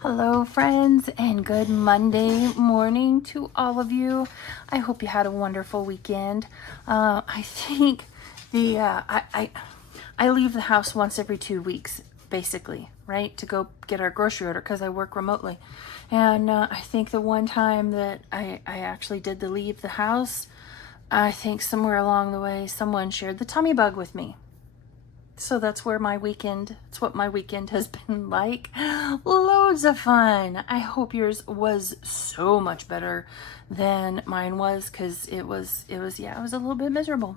Hello, friends, and good Monday morning to all of you. I hope you had a wonderful weekend. I think I leave the house once every 2 weeks, basically, right, to go get our grocery order because I work remotely. And I think the one time that I actually did leave the house, I think somewhere along the way someone shared the tummy bug with me. So that's what my weekend has been like. Loads of fun. I hope yours was so much better than mine was, because it was a little bit miserable.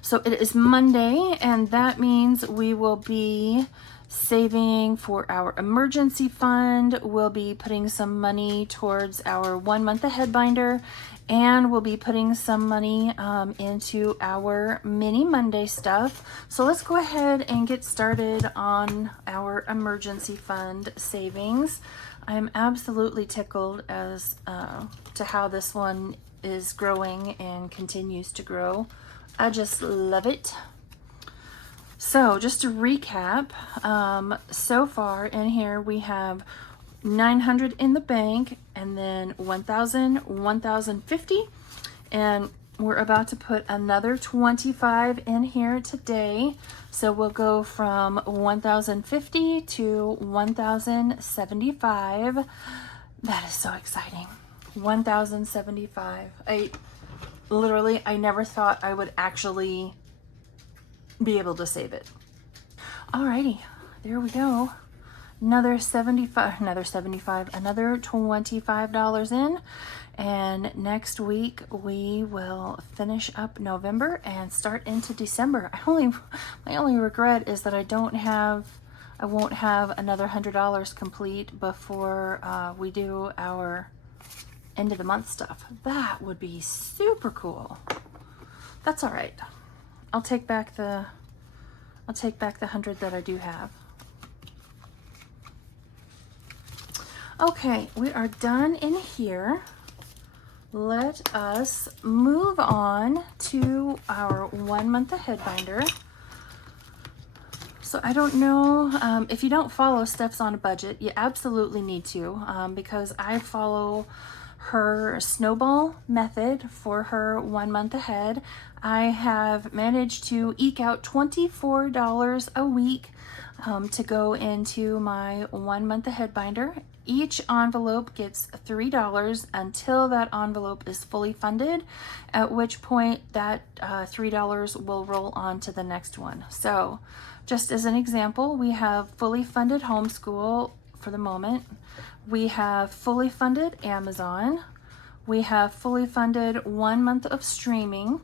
So it is Monday, and that means we will be saving for our emergency fund. We'll be putting some money towards our 1 month ahead binder, and we'll be putting some money into our mini Monday stuff. So let's go ahead and get started on our emergency fund savings. I'm absolutely tickled as to how this one is growing and continues to grow. I just love it. So just to recap, so far in here we have 900 in the bank, and then 1,000, 1,050, and we're about to put another 25 in here today. So we'll go from 1,050 to 1,075. That is so exciting. 1,075. I never thought I would actually be able to save it. Alrighty, there we go. Another $25 in, and next week we will finish up November and start into December. My only regret is that I won't have another $100 complete before we do our end of the month stuff. That would be super cool. That's all right. I'll take back the 100 that I do have. Okay, we are done in here. Let us move on to our 1 month ahead binder. So I don't know if you don't follow Steph's on a Budget, you absolutely need to, because I follow her snowball method for her 1 month ahead. I have managed to eke out $24 a week to go into my 1 month ahead binder. Each envelope gets $3 until that envelope is fully funded, at which point that $3 will roll on to the next one. So just as an example, we have fully funded homeschool for the moment. We have fully funded Amazon. We have fully funded 1 month of streaming.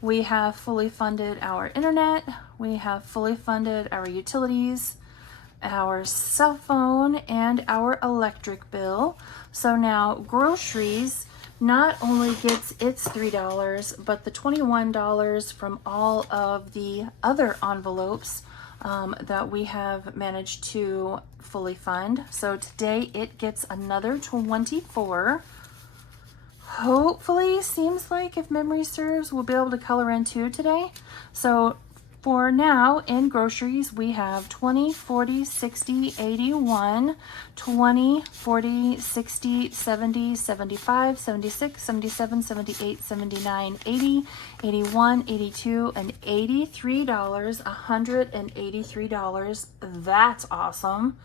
We have fully funded our internet. We have fully funded our utilities, our cell phone, and our electric bill. So now groceries not only gets its $3, but the $21 from all of the other envelopes that we have managed to fully fund. So today it gets another 24. Hopefully, seems like, if memory serves, we'll be able to color in 2 today. So for now, in groceries, we have 20, 40, 60, 81, 20, 40, 60, 70, 75, 76, 77, 78, 79, 80, 81, 82, and $83, $183. That's awesome.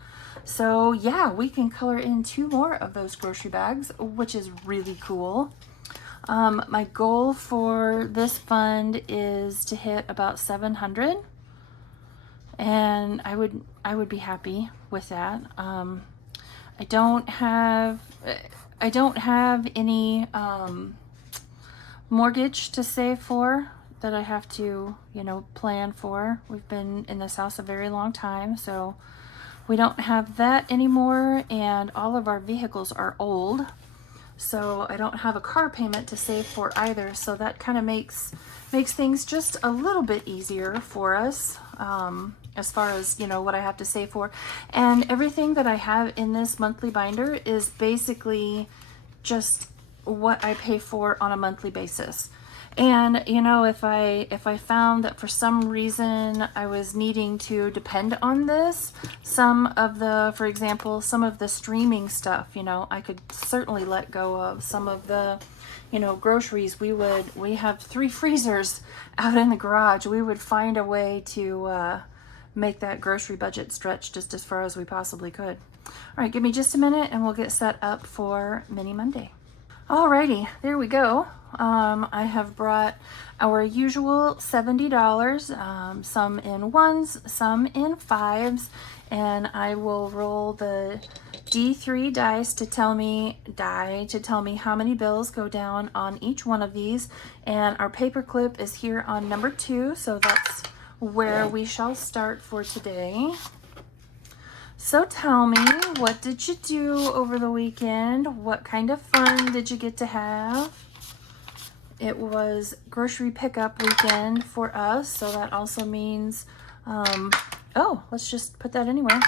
So yeah, we can color in 2 more of those grocery bags, which is really cool. My goal for this fund is to hit about 700, and I would be happy with that. I don't have any mortgage to save for that I have to, plan for. We've been in this house a very long time, so we don't have that anymore, and all of our vehicles are old. So I don't have a car payment to save for either. So that kind of makes things just a little bit easier for us as far as, what I have to save for. And everything that I have in this monthly binder is basically just what I pay for on a monthly basis. And you know, if I found that for some reason I was needing to depend on this, for example, some of the streaming stuff, you know, I could certainly let go of some of the, you know, groceries. We have 3 freezers out in the garage. We would find a way to make that grocery budget stretch just as far as we possibly could. All right, give me just a minute and we'll get set up for Mini Monday. Alrighty, there we go. I have brought our usual $70, some in ones, some in fives, and I will roll the D3 dice to tell me how many bills go down on each one of these. And our paper clip is here on number 2, so that's where we shall start for today. So tell me, what did you do over the weekend? What kind of fun did you get to have? It was grocery pickup weekend for us, so that also means, oh, let's just put that anywhere.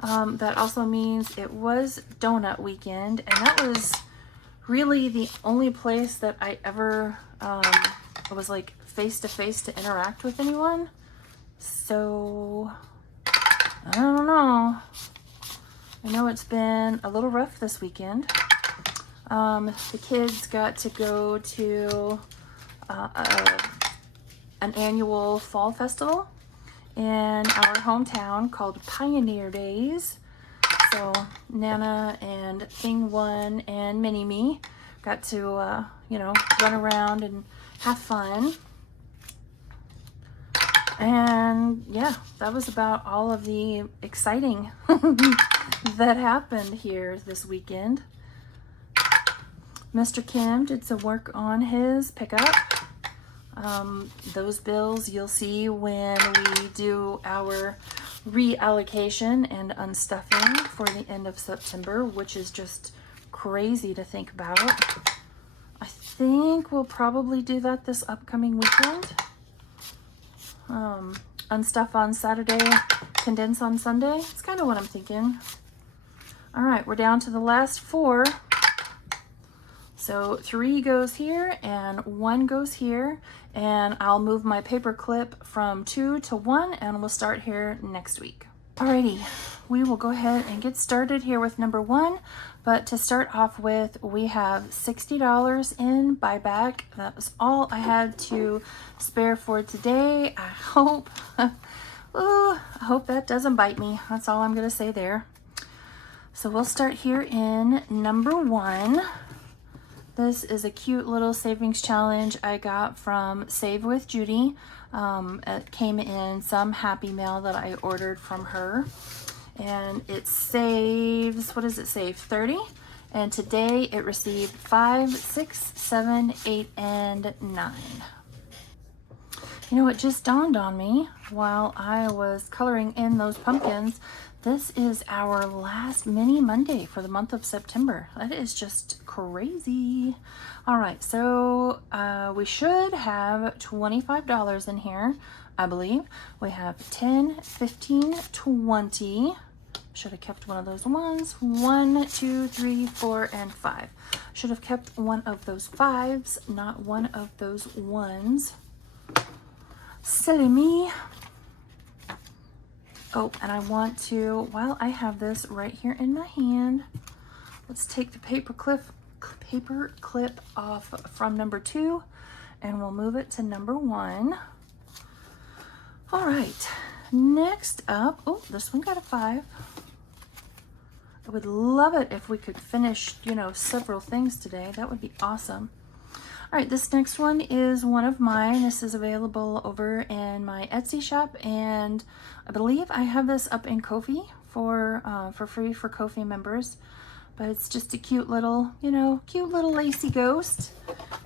That also means it was donut weekend, and that was really the only place that I ever was like face-to-face to interact with anyone. So I don't know. I know it's been a little rough this weekend. The kids got to go to an annual fall festival in our hometown called Pioneer Days. So Nana and Thing One and Mini Me got to, you know, run around and have fun. And yeah, that was about all of the exciting that happened here this weekend. Mr. Kim did some work on his pickup. Those bills you'll see when we do our reallocation and unstuffing for the end of September, which is just crazy to think about. I think we'll probably do that this upcoming weekend. Unstuff on Saturday, condense on Sunday. It's kind of what I'm thinking. All right, we're down to the last 4. So 3 goes here and 1 goes here, and I'll move my paper clip from 2 to 1 and we'll start here next week. Alrighty, we will go ahead and get started here with number 1. But to start off with, we have $60 in buyback. That was all I had to spare for today. I hope, I hope that doesn't bite me. That's all I'm gonna say there. So we'll start here in number 1. This is a cute little savings challenge I got from Save with Judy. It came in some Happy Mail that I ordered from her. And it saves, what does it save? 30. And today it received 5, 6, 7, 8, and 9. You know, it just dawned on me while I was coloring in those pumpkins. This is our last Mini Monday for the month of September. That is just crazy. All right, so we should have $25 in here, I believe. We have 10, 15, 20. Should have kept one of those ones. 1, 2, 3, 4, and 5. Should have kept one of those 5s, not one of those 1s. Silly me. Oh, and I want to, while I have this right here in my hand, let's take the paper clip off from number 2, and we'll move it to number 1. All right, next up, oh, this one got a 5. I would love it if we could finish, you know, several things today. That would be awesome. All right, this next one is one of mine. This is available over in my Etsy shop, and I believe I have this up in Ko-fi for free for Ko-fi members. But it's just a cute little, you know, cute little lacy ghost.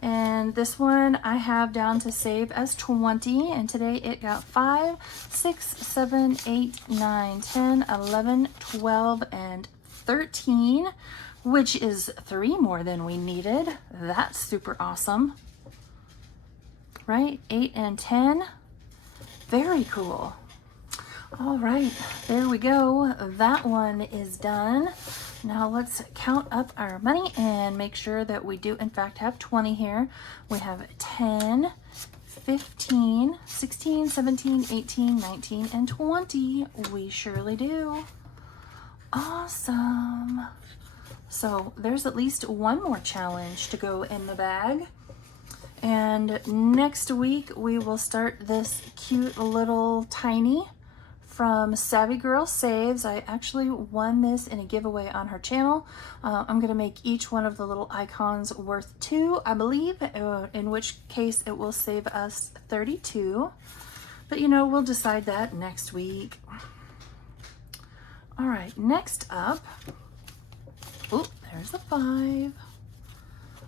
And this one I have down to save as 20, and today it got 5, 6, 7, 8, 9, 10, 11, 12, and 13, which is 3 more than we needed. That's super awesome, right? 8 and 10, very cool. All right, there we go. That one is done. Now let's count up our money and make sure that we do in fact have 20 here. We have 10, 15, 16, 17, 18, 19, and 20. We surely do. Awesome. So there's at least one more challenge to go in the bag. And next week we will start this cute little tiny from Savvy Girl Saves. I actually won this in a giveaway on her channel. I'm going to make each one of the little icons worth 2, I believe, in which case it will save us 32. But you know, we'll decide that next week. All right, next up, oh, there's the 5.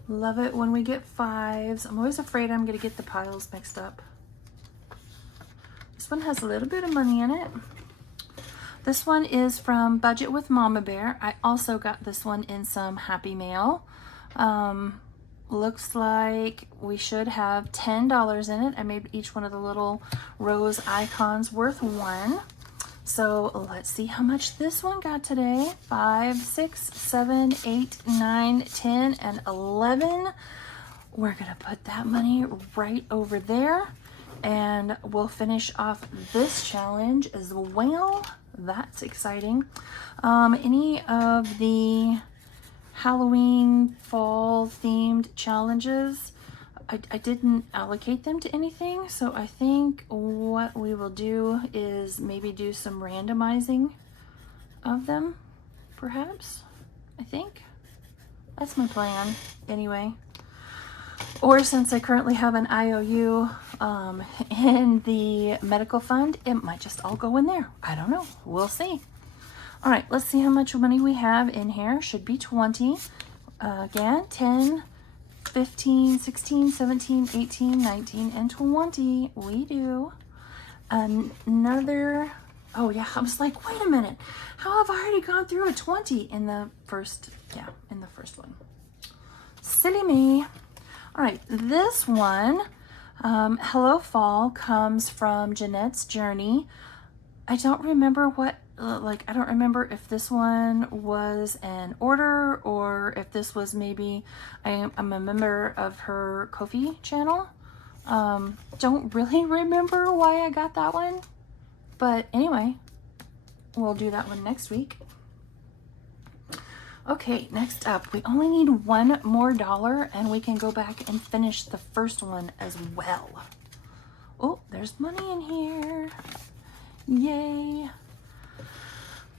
Love it when we get 5s. I'm always afraid I'm going to get the piles mixed up. This one has a little bit of money in it. This one is from Budget with Mama Bear. I also got this one in some Happy Mail. Looks like we should have $10 in it. I made each one of the little rose icons worth 1. So let's see how much this one got today. 5, 6, 7, 8, 9, 10, and 11. We're gonna put that money right over there. And we'll finish off this challenge as well. That's exciting. Any of the Halloween fall themed challenges, I didn't allocate them to anything. So I think what we will do is maybe do some randomizing of them, perhaps. I think that's my plan anyway. Or since I currently have an IOU in the medical fund, it might just all go in there. I don't know. We'll see. All right, let's see how much money we have in here. Should be 20. Again, 10, 15, 16, 17, 18, 19, and 20. We do. Another, oh yeah, I was like, wait a minute. How have I already gone through a 20 in the first, yeah, in the first one? Silly me. All right, this one, Hello Fall, comes from Jeanette's Journey. I don't remember what, I don't remember if this one was an order or if this was maybe, I'm a member of her Ko-fi channel. Don't really remember why I got that one. But anyway, we'll do that one next week. Okay, next up, we only need one more dollar and we can go back and finish the first one as well. Oh, there's money in here. Yay.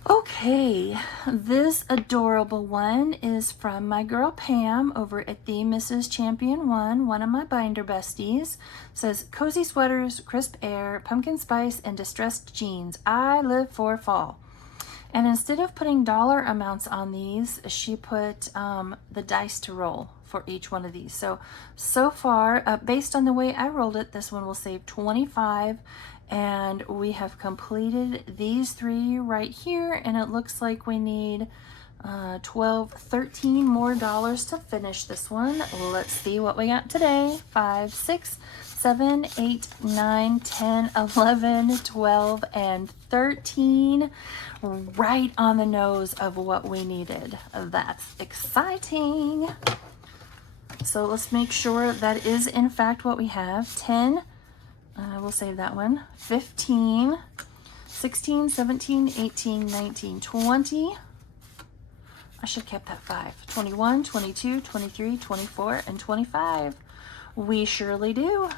Okay, this adorable one is from my girl Pam over at the Mrs. Champion one of my binder besties. It says, cozy sweaters, crisp air, pumpkin spice, and distressed jeans. I live for fall. And instead of putting dollar amounts on these, she put the dice to roll for each one of these. So far, based on the way I rolled it, this one will save 25. And we have completed these 3 right here. And it looks like we need 12, 13 more dollars to finish this one. Let's see what we got today. 5, 6, 7, 8, 9, 10, 11, 12, and 13. Right on the nose of what we needed. That's exciting. So let's make sure that is in fact what we have. 10, we'll save that one. 15, 16, 17, 18, 19, 20. I should have kept that 5. 21, 22, 23, 24, and 25. We surely do.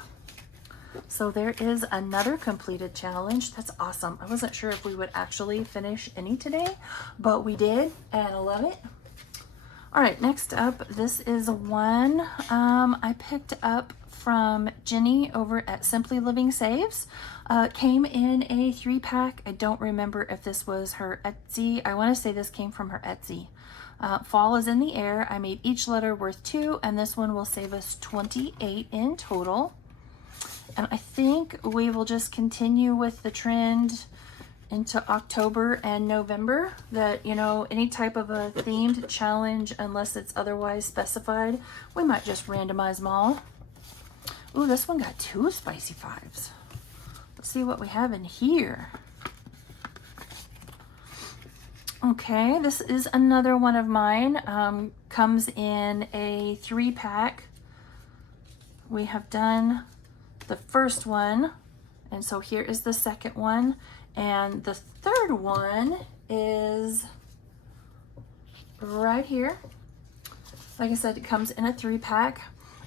So there is another completed challenge. That's awesome. I wasn't sure if we would actually finish any today, but we did, and I love it. All right, next up, this is one I picked up from Jenny over at Simply Living Saves. Came in a 3-pack. I don't remember if this was her Etsy. I want to say this came from her Etsy. Fall is in the air. I made each letter worth 2, and this one will save us 28 in total. And I think we will just continue with the trend into October and November that, you know, any type of a themed challenge, unless it's otherwise specified, we might just randomize them all. Ooh, this one got 2 spicy 5s. Let's see what we have in here. Okay, this is another one of mine. Comes in a 3-pack. We have done the first one, and so here is the second one, and the third one is right here. Like I said, it comes in a 3-pack.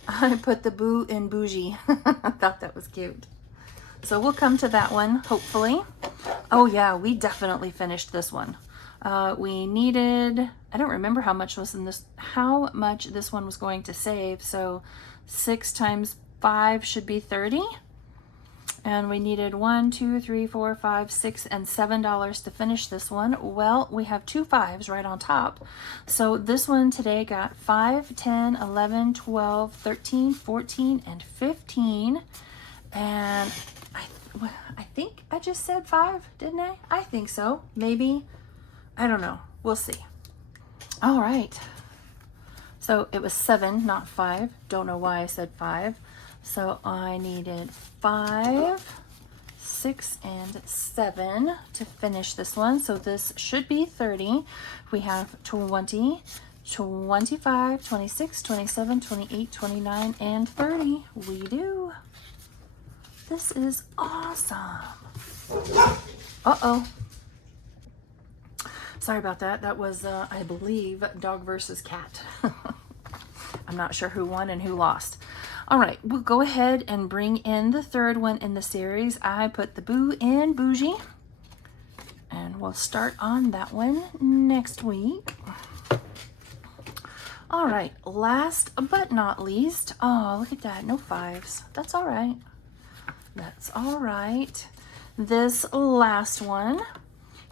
I put the Boo in Bougie. I thought that was cute. So we'll come to that one, hopefully. Oh yeah, we definitely finished this one. We needed, I don't remember how much was in this, how much this one was going to save. So 6 times 5 should be 30. And we needed $1, $2, $3, $4, $5, $6, and $7 to finish this one. Well, we have 2 5s right on top. So this one today got 5, 10, 11, 12, 13, 14, and 15. And I think I just said 5, didn't I? I think so. Maybe. I don't know. We'll see. All right. So it was 7, not 5. Don't know why I said 5. So I needed 5, 6, and 7 to finish this one. So this should be 30. We have 20, 25, 26, 27, 28, 29, and 30. We do. This is awesome. Uh-oh. Sorry about that. That was, I believe, dog versus cat. I'm not sure who won and who lost. All right, we'll go ahead and bring in the third one in the series. I put the Boo in Bougie, and we'll start on that one next week. All right, last but not least, oh, look at that, no 5s. That's all right. That's all right. This last one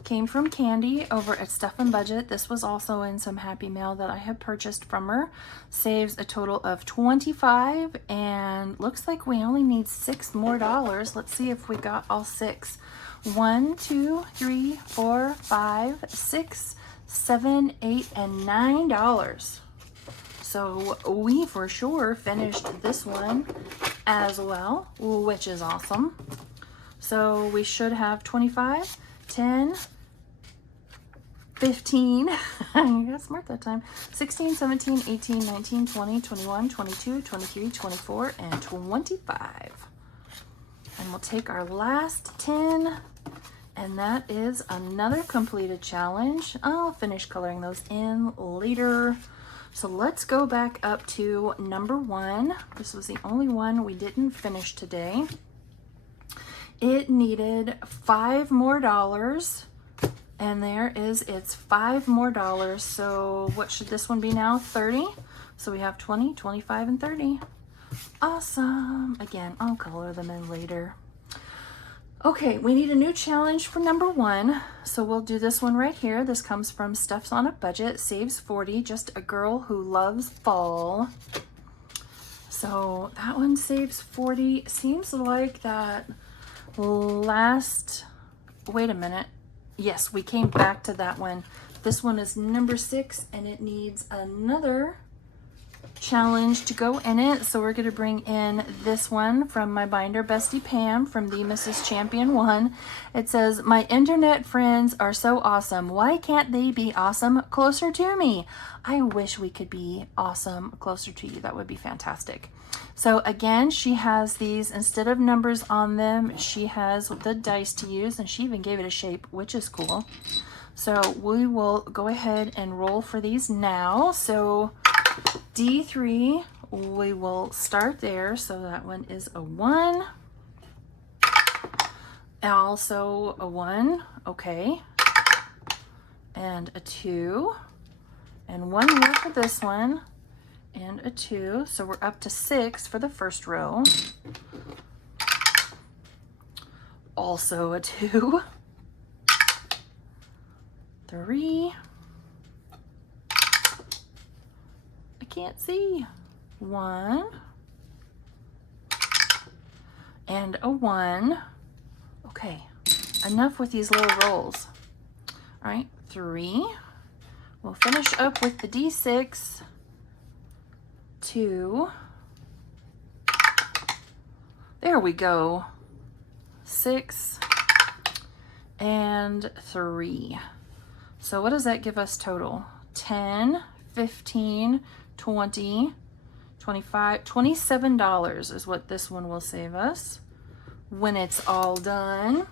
came from Candy over at Stuff and Budget. This was also in some Happy Mail that I had purchased from her. Saves a total of 25, and looks like we only need $6 more. Let's see if we got all 6. 1, 2, 3, 4, 5, 6, 7, 8, and $9. So we for sure finished this one as well, which is awesome. So we should have 25, 10, 15, I got smart that time, 16, 17, 18, 19, 20, 21, 22, 23, 24, and 25. And we'll take our last 10, and that is another completed challenge. I'll finish coloring those in later. So let's go back up to number 1. This was the only one we didn't finish today. It needed $5 more. And there is its $5 more. So what should this one be now? 30. So we have 20, 25, and 30. Awesome. Again, I'll color them in later. Okay, we need a new challenge for number 1. So we'll do this one right here. This comes from Stuff's on a Budget. Saves 40. Just a girl who loves fall. So that one saves 40. Seems like that last... Wait a minute. Yes, we came back to that one. This one is number 6, and it needs another challenge to go in it. So we're going to bring in this one from my binder bestie Pam from the Mrs. Champion 1. It says, my internet friends are so awesome. Why can't they be awesome closer to me? I wish we could be awesome closer to you. That would be fantastic. So again, she has these, instead of numbers on them, she has the dice to use, and she even gave it a shape, which is cool. So we will go ahead and roll for these now. So D3, we will start there. So that one is a 1. Also a 1, okay. And a 2. And 1 more for this one. And a 2. So we're up to 6 for the first row. Also a 2. 3. I can't see. 1. And a 1. Okay, enough with these little rolls. All right, 3. We'll finish up with the D6. 2. There we go. 6 and 3. So what does that give us total? 10, 15, 20, 25, $27 is what this one will save us when it's all done.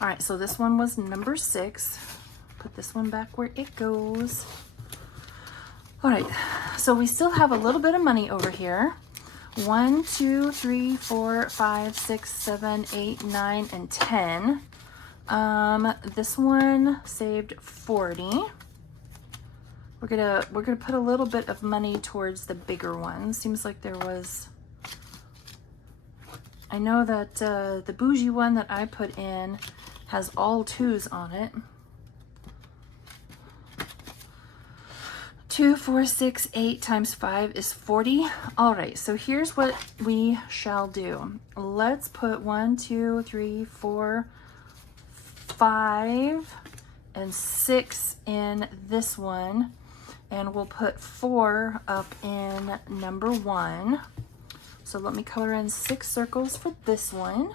All right, so this one was number 6. Put this one back where it goes. All right, so we still have a little bit of money over here. 1, 2, 3, 4, 5, 6, 7, 8, 9, and 10. This one saved 40. We're gonna put a little bit of money towards the bigger one. Seems like there was, I know that the bougie one that I put in has all 2s on it. 2, 4, 6, 8 times 5 is 40. All right, so here's what we shall do. Let's put 1, 2, 3, 4, 5, and 6 in this one, and we'll put 4 up in number 1. So let me color in 6 circles for this one.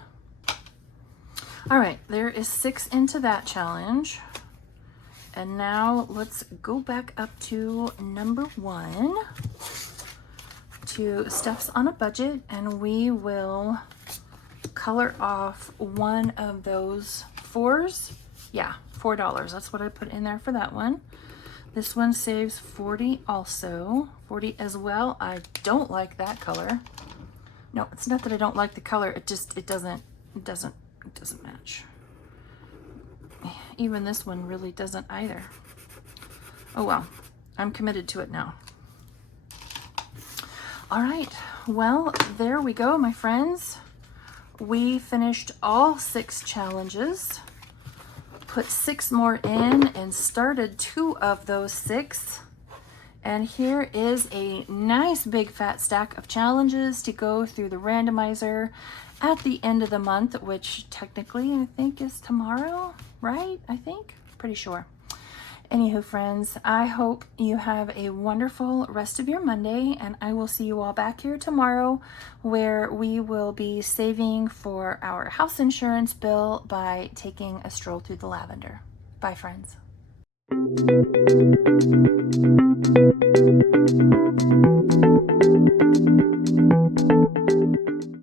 All right, there is 6 into that challenge. And now let's go back up to number 1 to Stuff's on a Budget, and we will color off one of those 4s. Yeah, $4. That's what I put in there for that one. This one saves 40 also. 40 as well. I don't like that color. No, it's not that I don't like the color. It doesn't match. Even this one really doesn't either. Oh well, I'm committed to it now. All right, well, there we go, my friends. We finished all 6 challenges, put 6 more in, and started 2 of those 6. And here is a nice big fat stack of challenges to go through the randomizer at the end of the month, which technically I think is tomorrow, right? I think, pretty sure. Anywho, friends, I hope you have a wonderful rest of your Monday, and I will see you all back here tomorrow where we will be saving for our house insurance bill by taking a stroll through the lavender. Bye, friends.